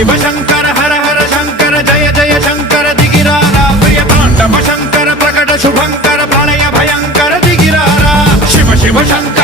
शिव शंकर हर हर शंकर जय जय शंकर दिगिरारा प्रिय तांडव शंकर प्रकट शुभंकर प्रलय भयंकर दिगिरारा शिव शिव शंकर